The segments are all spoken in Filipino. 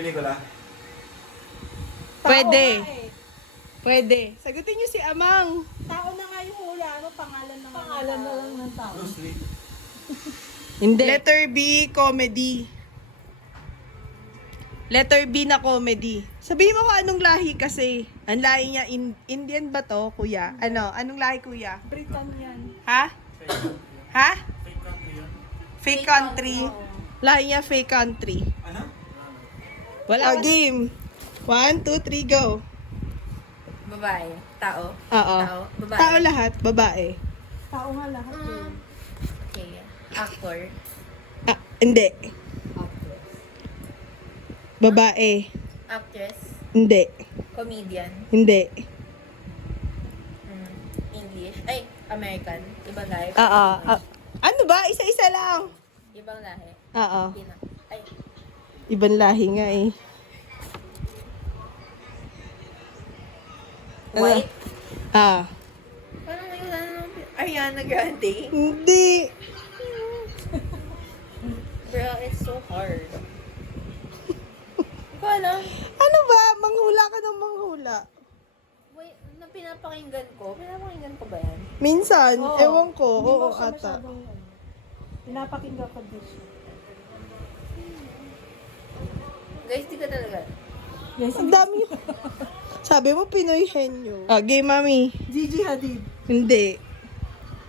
Pelikula? Pwede. Tao nga eh. Pwede. Sagutin niyo si Amang. Tao na nga yung hula. Ano pangalan naman? Pangalan na lang ng tao. Bruce Lee. Hindi. Letter B, comedy. Letter B na comedy. Sabihin mo kung anong lahi kasi. Ang lahi niya, Indian ba to, kuya? Ano? Anong lahi, kuya? Britan yan. Ha? Ha? Fake country yun. Fake country. Lahi niya, fake country. Ano? Wala game. 1, 2, 3, go. Babae. Tao. Oo. Tao. Babae. Tao lahat, babae. Tao nga lahat eh. Okay. Actor. Ah, hindi. Actress. Babae. Actress. Hindi. Comedian. Hindi. English. Ay, American. Ibang lahi. Oo. Ano ba? Isa-isa lang. Ibang lahi. Oo. Pina. Ay, Ibang lahi nga eh. white. Ah. Parang may wala naman. Ariana Grande. Hindi. Bro, it's so hard. Hindi ko alam. Ano ba? Manghula ka ng manghula. Wait, na pinapakinggan ko ba yan? Minsan, Oo. ewan ko. Hindi Oo, mo siya ata. masyadong, pinapakinggan ko din siya. Guys, di ka talaga. Yes, Ang dami. Sabi mo, Pinoy henyo. Ah, game, mami. Gigi Hadid. Hindi.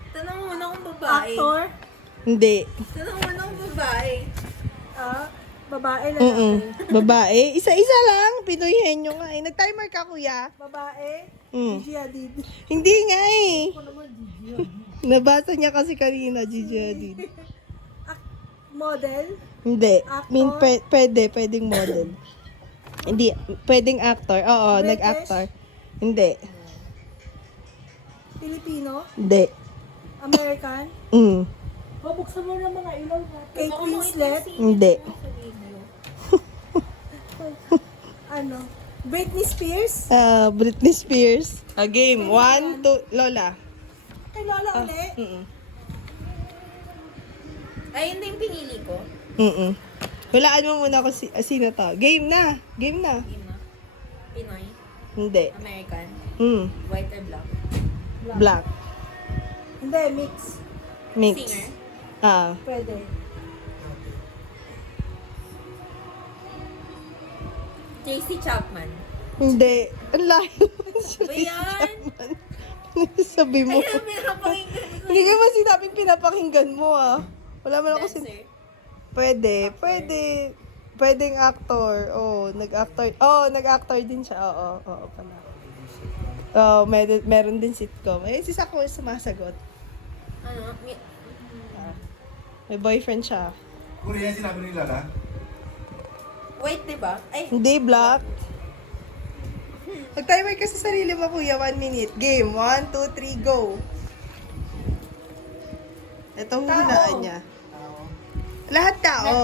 Tanong mo na kung babae. Actor. Hindi. Tanong mo na kung babae. Babae na Babae. Isa-isa lang. Pinoy henyo nga eh. Nag-timer ka, kuya. Babae. Mm. Gigi Hadid. Hindi nga eh. Ako naman Gigi Hadid. Nabasa niya kasi kanina, Gigi Hadid. Model. Hindi. Actor? Pwedeng model. Hindi, pwedeng actor. Oo, British? nag-actor. Hindi. Filipino. Hindi. American. Mm. Buksan mo na mga ilaw. Kate Winslet. Hindi. Ano? Britney Spears. Britney Spears. A game. 1, 2, Lola. Kay Lola uli. Mm-mm. Ay, hindi yung pinili ko. Mm-mm. Hulaan mo muna kung sino to. Game na. Game na. Yun na. Pinoy. Hindi. American. Mm. White or black. Black. Hindi, mix. Mix. Singer. Ah. Pwede. JC Chapman. Hindi. Ang layo. Ba yan? Sabi mo. Kaya pinapakinggan ko. Hindi ka man sinabing pinapakinggan mo ah. Wala man ako Dancer. Pwede. Pwedeng actor. Nag-actor din siya. Oo pala. Meron din sitcom. Eh, si Sako sumasagot. Ano? May boyfriend siya. Korea sinabi ni Lala? White, diba? Ay, Hindi, black. Nag-timer ka sa sarili mo, kuya. 1 minute. Game. 1, 2, 3, go. Ito hulaan niya. Lahat tao.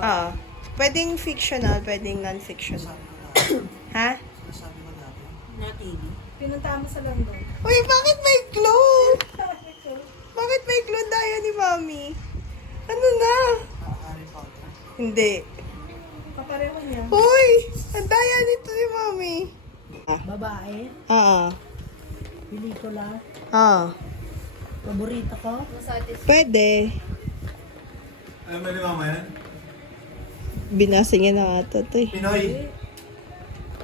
Ah. Pwedeng fictional, pwedeng non-fictional. Ha? na TV. Pinunta mo sa London. Uy, bakit may clue? Bakit may clue tayo ni Mami? Ano na? Hindi. Kapareho niya. Uy! Ang daya nito ni Mami. Babae. Pelikula. Paborito ko. Pwede. Alam mo ni Mama yan? Binasa niya na nga ito eh. Pinoy.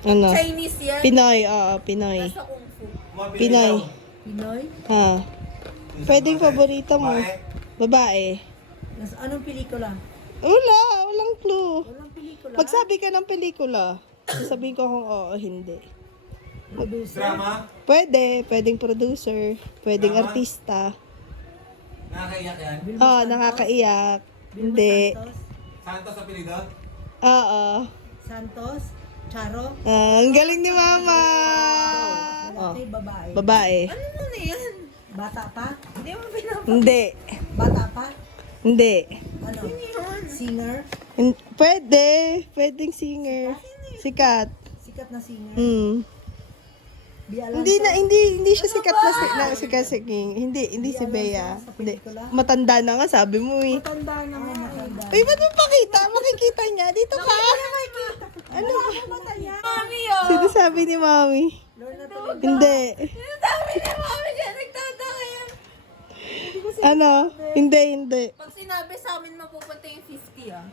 Ano? Chinese yan. Pinoy, Pinoy. Nasa Kung Fu. Mga Pinoy. daw. Pinoy. Pwedeng paborito mo. Babae. Babae. Anong pelikula? Walang clue. Walang pelikula. Magsabi ka ng pelikula. Sasabihin ko kung oo o hindi. Producer. Drama. Pwedeng producer. Pwedeng Drama? artista. Nakakaiyak yan. Nakakaiyak. Vilma Hindi. Santos. Santos apelido? Oo. Santos. Charo. Ang galing ni Mama. Lalaki, babae. Babae. Ano na yan? Bata pa? Hindi mo pinapakinggan. Hindi. Bata pa? Hindi. Ano? Singer? Pwedeng singer. Sikat. Sikat na singer? Bea Alonso? Hindi siya sikat na sikat singing. Hindi si Bea. Hindi. Matanda na nga sabi mo eh. Matanda na nga. Matanda. Uy, ba't mo pakita? Makikita niya. Dito ka. sinabi ni Mami? Lorna Tolentino. Hindi. Sinasabi ni mami siya, nagtataka yan. Ano? Hindi. Pag sinabi sa amin, mapupunta yung 50 ah.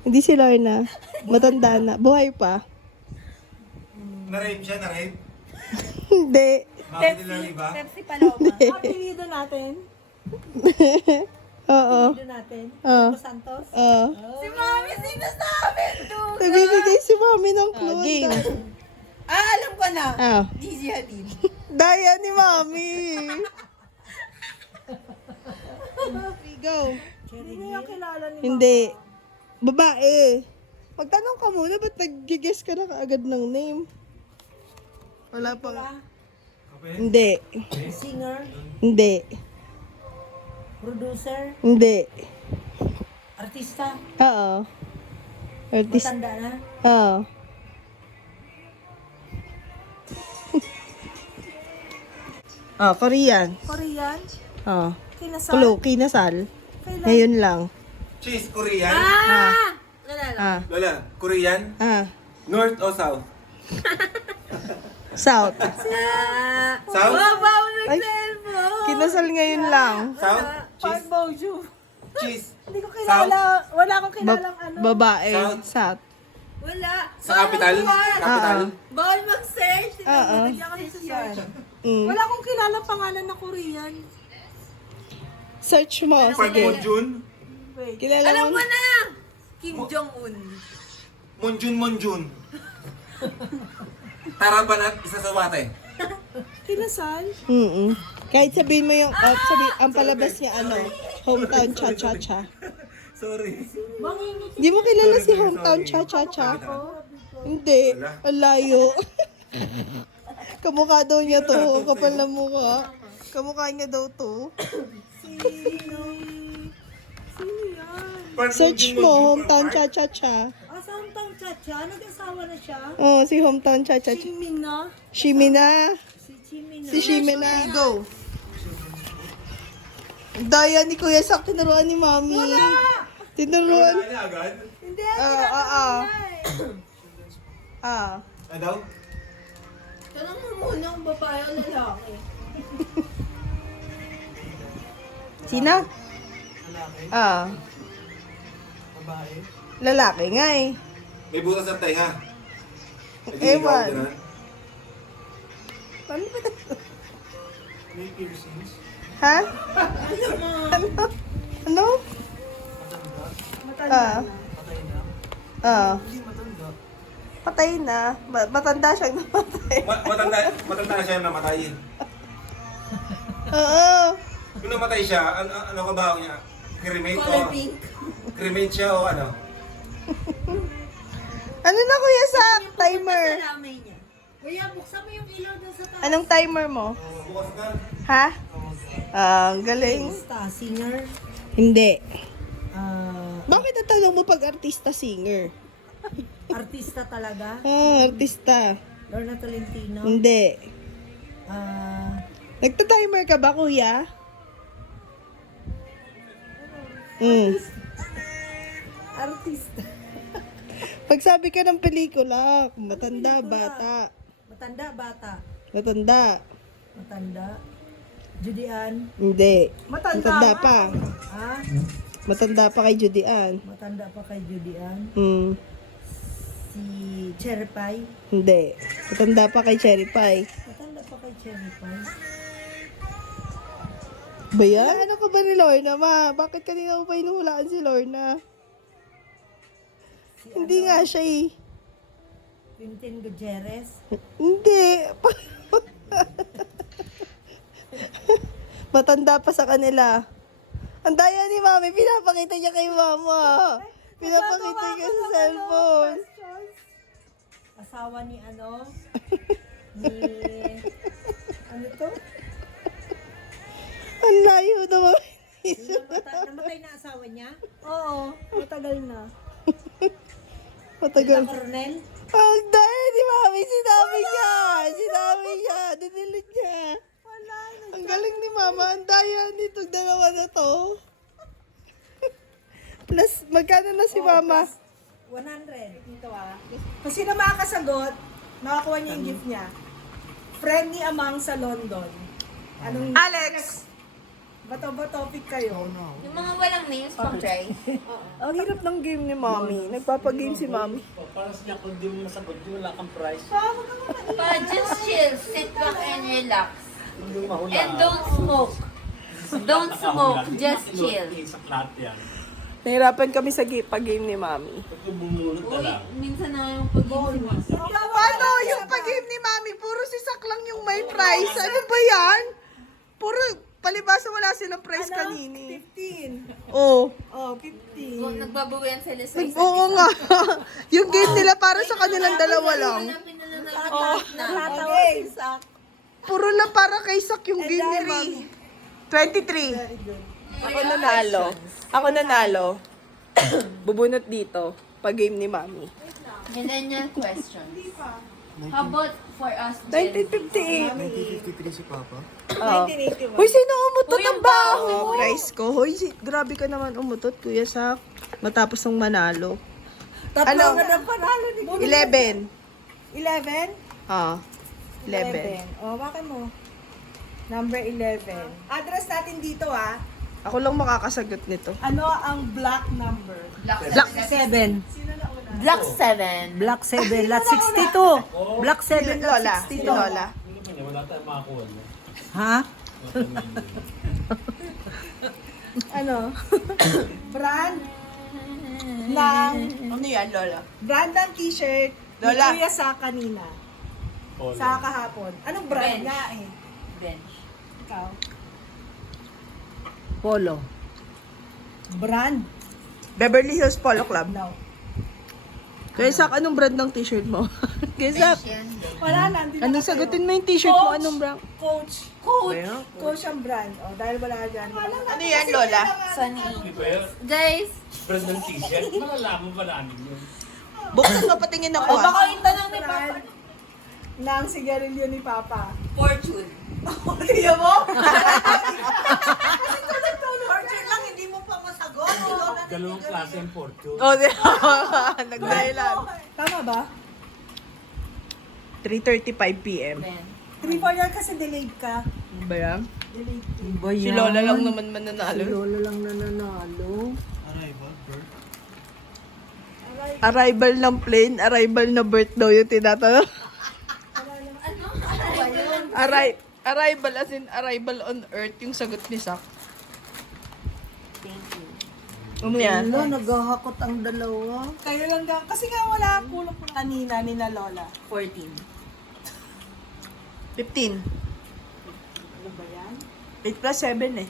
Hindi si Lorna. Matanda na. Buhay pa. Na-rape siya, na-rape. Hindi. Bakit nila iba? Pepsi Paloma. Apelido natin. Oo. Apelido natin. Oo. Los Santos. Oo. Si mami sinasabi to. Nagbibigay si Mami ng clue. game. Alam ko na. Ah. Gigi Hadid. Daya ni Mami. Go. Hindi niya kilala ni Hindi. Babae. Magtanong ka muna, ba't nag-guess ka na kaagad ng name? Wala pa nga. Kape? Hindi. Singer, Hindi. producer, Hindi. artista, Oo. Artist. matanda na. Oo. Korean. Korean, Oo. kinasal. Kulo, kinasal. Kailan? Ngayon lang. Cheese, Korean. Ah! Lalala. Ah. Lola, Korean? Ah. North o South? South. South? Babaw Ay. nag-cellphone. Kinasal ngayon lang. South? Park Cheese? Boju. Cheese? Hindi ko kilala. Wala akong kilalang ano. Babae. South. South. Wala. Sa capital? Capital? Bawal mag-search. Oo. Hindi ako search. Mm. Wala akong kilala pangalan na Korean. Search mo. Park Sige. Monjun? Wait. Kilala Alam mo. ko na! Kim Jong-un. Monjun. Tarabanat, isa sa wate. Kinasal? Mm. Kahit sabihin mo yung, ang palabas niya, hometown cha-cha-cha. Sorry. Mangingit. Di mo kilala si Sorry, hometown sorry. cha-cha-cha? Hindi. Ang layo. Kamukha daw niya to. Ang kapal na mukha. Kamukha niya daw to. Sino yan? Park Search Monjun, mo, Monjun, hometown Park. cha-cha-cha. Sa hometown chacha, nag-asawa na siya. Oh, si hometown cha-cha-cha. Chiming na. Shimina. Si Chiming na. Si Shimina. Go. Daya ni Kuya Sak, tinuruan ni Mami. Tinuruan. Wala niya agad? Hindi, Ah. Ano daw? Tanong mo muna kung babae o lalaki. Sino? Lalaki nga eh. May butas ang tainga. Ewan. Ka na. Ano ba ito? Ha? Ano? Ano? Ah. Patay na. Matanda siyang namatay. Matanda na siya namatay. Oo. Kung namatay siya, ano ka ba niya? Cremate Color o? pink. Cremate siya o ano? Ano na Kuya Sak? Timer. Sa lamay niya. Kuya, buksan mo yung ilaw doon sa taas. Anong timer mo? Bukas na. Ha? Ang galing. Artista, singer. Hindi. Ah, Bakit natanong mo pag artista singer? artista talaga. Artista. Lorna Tolentino. Hindi. Ah, Nagta-timer ka ba, Kuya? artista. Pag sabi ka ng pelikula, matanda, bata. Matanda, bata. Matanda. Matanda. Judian. Hindi. Matanda pa. Ha? Matanda pa kay Judy Ann. Matanda pa kay Judian. Si Cherry Pie. Hindi. Matanda pa kay Cherry Pie. Matanda pa kay Cherry Pie. Ba yan? Ano ka ba ni Lorna, ma? Bakit kanina mo pa hinuhulaan si Lorna? Hindi nga siya eh. Quintin Gutierrez. Hindi. Matanda pa sa kanila. Ang daya ni Mami, pinapakita niya kay Mama. Pinapakita niya sa cellphone. Asawa ni ano? Ni... ano to? Ang layo naman. Namatay na asawa niya? Oo, matagal na. Matagal. Coronel? Ang daya ni Mami, sinabi niya. Dinilit niya. Ang galing ni Mama, ang daya nitong dalawa na to. Plus, magkano na si Mama? 100. Dito ah. Kasi na makakasagot, Nakakuha niya yung gift niya. Friend ni Amang sa London. Anong Alex! Bato ba topic kayo? Yung mga walang names, pang-try. Ang hirap ng game ni Mami. Nagpapagame si Mami. Para sa kung di mo nasagot, wala kang prize. Pa, just chill, sit back and relax. Hindi mo mahula. And don't smoke. Don't smoke, just chill. Sa flat yan. Nahirapan kami sa pag-game ni Mami. Pag bumunod na Uy, lang. minsan na yung pag-ibig. Paano yung pag-game ni Mami? Puro si Sak lang yung may prize. Ano ba yan? Puro, palibasa wala silang prize kanini. 15. Oo. Oh, 15. Nagbabawian sila sa isa't Oo nga. Yung game nila para sa kanilang dalawa lang. Hanapin nila na Okay. Puro lang para kay Sak yung game ni Mami. 23. Ako nanalo. Ako nanalo. Bubunot dito. Pag-game ni Mami. Millennial question. How about for us? 1958. 1953 si Papa. Oh. 1981. Uy, sino umutot Uy, ang ang baho? baho. Price ko. Hoy, grabe ka naman umutot, Kuya Sak. Matapos ng manalo. Tatlo Ano? ka na panalo ni 11. 11? Ah, 11. Oh, bakit mo? Number 11. Address natin dito Ako lang makakasagot nito. Ano ang black number? Black 7. Block 7. Black 7. Lot 62. Black 7. Lot Lola. 62. Si Lola. Wala tayong makakuha. no? Ha? Ano? Brand ng Ano yan, Lola? brand ng t-shirt ni Lola. Kuya sa kanina. Polo. Sa kahapon. Anong brand Bench. nga Bench. Ikaw? Polo. Brand? Beverly Hills Polo Club. No. Kuya Sak, anong brand ng t-shirt mo? Kuya Sak, Bench yan. Wala na. Hindi na anong kayo. sagutin mo yung t-shirt mo? Coach. Anong brand? Coach. Coach. Coach ang brand. Oh, dahil wala dyan. Ano yan, Lola? Sunny. Di ba yun? Guys, Brand ng t-shirt, malalaman pa namin yun. Buksan mo, patingin ako. baka ah. yung tanong ni Papa. Ng sigarilyo ni Papa. Fortune. Kaya mo? Fortune lang, hindi mo pa masagot. Dalawang klase ang fortune. Oh, di nagdahilan. Tama ba? 3:35 p.m. Ben. 3-4 yan kasi delayed ka. Ano ba yan? Delayed. Ba Si yan? Lola lang naman Si mananalo. Lola lang nananalo. Arrival, birth. Arrival ng plane, arrival na birth daw yung tinatanong. Arrival as in arrival on earth yung sagot ni Sak. Thank you. Ano yan? Lola, naghahakot ang dalawa. Kayo lang daw. Kasi nga wala ang kulong kanina ni na Lola. 14. 15. Ano ba yan? 8 plus 7 eh.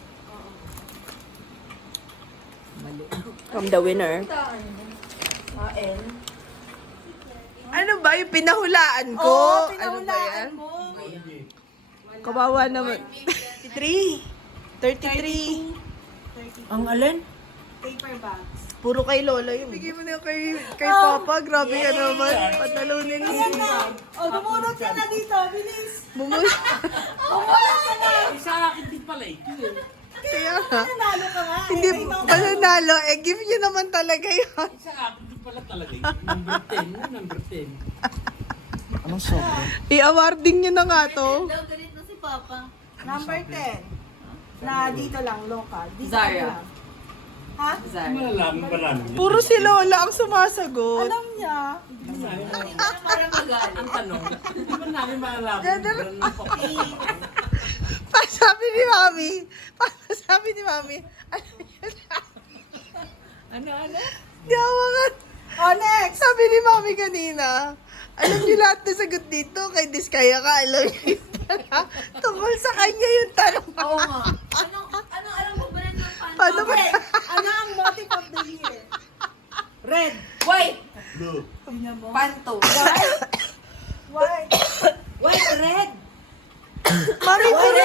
From the winner. L. Ano ba yung pinahulaan ko? Oo, Ano ba yan? pinahulaan mo. Kawawa naman. 33. 33. Ang alin? Paper bags. Puro kay Lola yun. Bigay mo na yung kay Papa. Grabe ka naman. Patalunin mo. Ayan na. O, bumunot ka na dito. Bilis. Bumus. Isa akin din pala ito eh. Kaya nga. Nanalo ka nga. Hindi mananalo. Eh, give nyo naman talaga yun. Isa akin din pala talaga ito. Number 10 na, number 10. Anong sobra? I-awarding nyo na nga to. Daw galit na si Papa. Number 10. Na dito lang, local. Dito Zara. lang. Ha? Malalaman pa namin yun. Puro si Lola ang sumasagot. Alam niya. Para magalit. Ang tanong, hindi ba namin malalaman yung brand ng papel? Sabi ni Mami. Sabi ni Mami. Ano? Di ako mga... O, next. Sabi ni Mami kanina. Alam niyo lahat na sagot dito. Kay Diskaya ka. Alam niyo yung tanong. Tungkol sa kanya yung tanong. Oo nga. Anong alam mo ba ng Paano ba? Ano ang motive of the year? Red. White. Blue. Tingnan mo. Panto. Why? White, red. Mami, puro.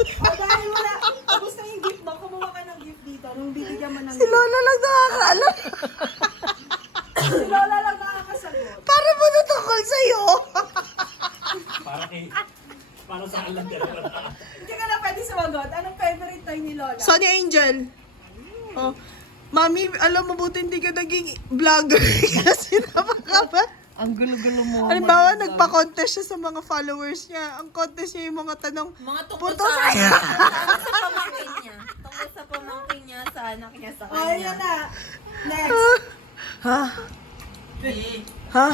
O, dahil wala. Tapos na yung gift mo. Kumuha ka ng gift dito. Nung binigyan mo ng Si Lola lang nakakaalam. Si Lola lang nakakasagot. Para mo natungkol sa'yo. Para sa alam dalawa na. Hindi ka na pwede sumagot. Anong favorite toy ni Lola? Sonny Angel. Oh. Mami, alam mo buti hindi ka naging vlogger kasi napaka Ang gulo-gulo mo. Halimbawa, nagpa-contest siya sa mga followers niya. Ang contest niya yung mga tanong, Mga tungkol Puto sa ano? Tungkol sa pamangkin niya. Tungkol sa pamangkin niya, sa anak niya, sa Oh, kanya. yan na. Next. ha? Ha?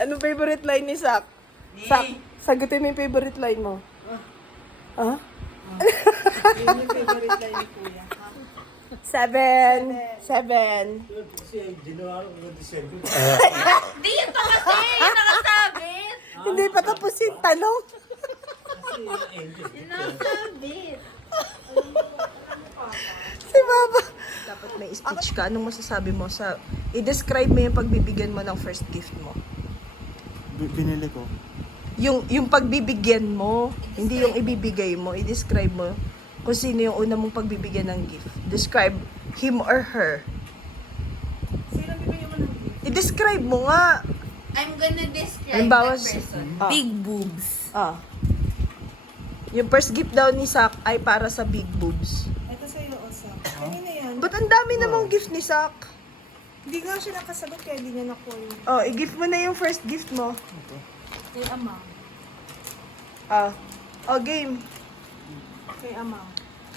Anong favorite line ni Sak? Sak, sagutin mo yung favorite line mo. Ha? Yun yung favorite line ni Kuya. 7. Kasi ginawa ko ng December. Di yun pa kasi! Yung nakasabit! Hindi pa tapos yung tanong. Yung nakasabit! Si Baba. Dapat may speech ka. Anong masasabi mo sa... I-describe mo yung pagbibigyan mo ng first gift mo. Binili ko. Yung pagbibigyan mo, hindi yung ibibigay mo. I-describe mo kung sino yung una mong pagbibigyan ng gift. Describe him or her. Sino bibigyan mo ng gift? I-describe mo nga. I'm gonna describe Halimbawa, the person. ah. Big boobs. Yung first gift daw ni Sak ay para sa big boobs. Ito sa'yo, Osap. Kanina yan. Ba't ang dami namang gift ni Sak? Hindi nga siya nakasagot kaya hindi niya nakuha. Oh, i-gift mo na yung first gift mo. Kay Ama. Oh, game. Kay Ama.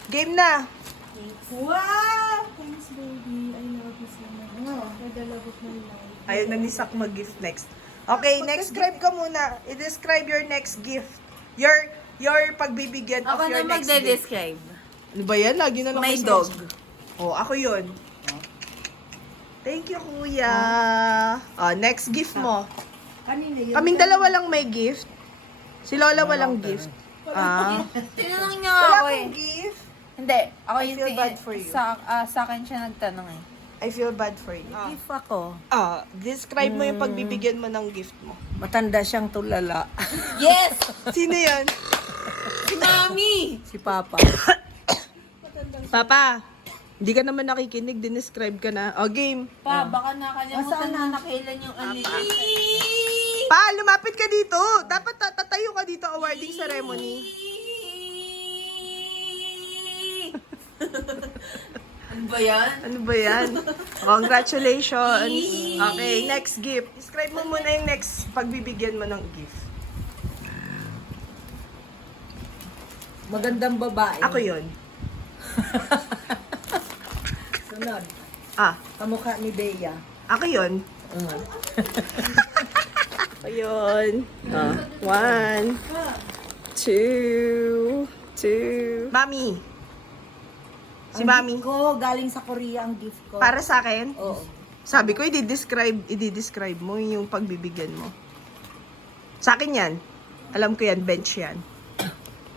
Game na. Wow! Thanks, baby. I love you so much. Nadalabot ng life. Ayaw na ni Sak mag-gift next. Okay, next describe ka muna. I-describe your next gift. Your pagbibigyan of Ako your na next gift. magde-describe. Ano ba yan? Lagi na lang My kasi- dog. Oh, ako yun. Thank you, kuya. Oh, next gift mo. Kanina yun. Kaming dalawa lang may gift. Si Lola walang gift. Tinanong niya Wala ako eh. akong gift. Hindi, ako I yung feel bad for you. Sa akin siya nagtanong eh. I feel bad for you. Gift ako. Describe mo yung pagbibigyan mo ng gift mo. Matanda siyang tulala. Yes! Sino yan? Si Mami! Si Papa. Papa, hindi ka naman nakikinig, dinescribe ka na. O, game. Pa, baka nakalimutan na nakailan yung ano. Pa, lumapit ka dito. Dapat tatayo ka dito, awarding ceremony. Ano ba yan? Ano ba yan? Congratulations. Okay, next gift. Describe mo muna yung next pagbibigyan mo ng gift. Magandang babae. Ako yun. Sunod. Kamukha ni Bea. Ako yun. Ako yun. 1, 2. Mami. Si Mami. Ko, galing sa Korea ang gift ko. Para sa akin, Oo. sabi ko, i-describe mo yung pagbibigyan mo. Sa akin yan. Alam ko yan, bench yan.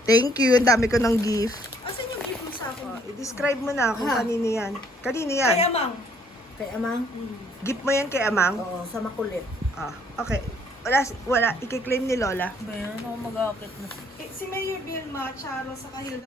Thank you, ang dami ko ng gift. Asan yung gift mo sa akin? I-describe mo na kung kanino yan. Kanino yan? Kay Amang. Kay Amang? Gift mo yan kay Amang? Oo, sa makulit. Okay. Wala. I-claim ni Lola. Ba yan? Ako mag-aakit na. Si Mayor Vilma, Charo, sa Hilda.